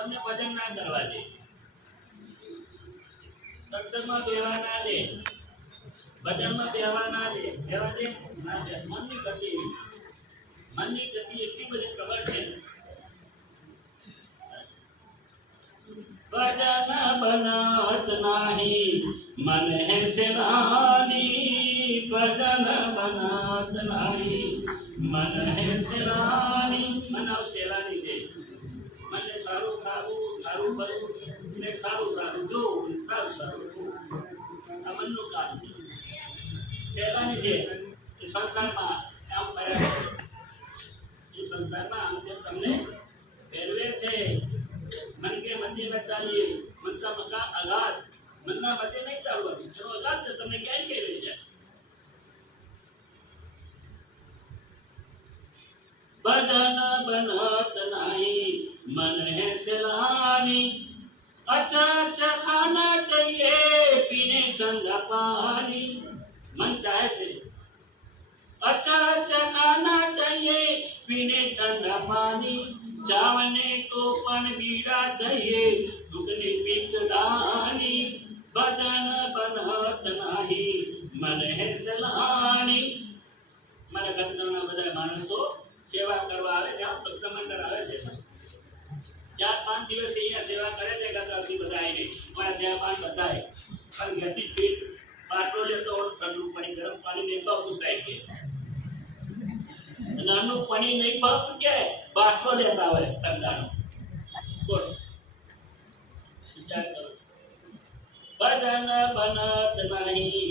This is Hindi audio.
ભજન ના કરવા દે સત્સંગમાં બેવા ના દે ભજનમાં બેવા ના દે બેવા દે ના દે મનની ગતિ એવી. મનની ગતિ એટલી બધી પ્રબળ છે ભજન બનાત નાહી મન હે સેનાની ભજન બનાત નાહી મન હે સેનાની મન આવ સેનાની છે મને સારું અમલનું કામ છે કહેવાની છે કે સંસારમાં કામ કર્યા એ સંસારમાં અંતે તમને પહેરવે છે મન કે મતે બતાવીએ મનતા મકા આઘાત મનના મતે નહીં ચાલવાની ચલો આઘાત તમને ક્યાંય કહેવે છે બદન બનાત નહીં મન હે સલાહ अच्छा अच्छा खाना चाहिए, पीने ठंडा पानी। मन चाहे से। अच्छा अच्छा खाना चाहिए, पीने ठंडा पानी। चावने को पन बीड़ा चाहिए, दुखने पिंड दानी। बदन बनहत नाही, मन है सलानी। मन कतना बदल मानसो, सेवा करवा रहे हैं, जहाँ भक्त रहे हैं છે દિવસ અહીંયા સેવા કરે છે ગતાથી બધા મારા ત્યાં બધાએ. પણ ઘરથી ફીટ બાટલો લેતો ઠંડુ પાણી ગરમ પાણી નહીં પાવતું સાહેબ નાનું પાણી નહીં પાવતું કે બાટલો લેતા હોય ઠંડાનો વિચાર કરો. બદન બનત નહીં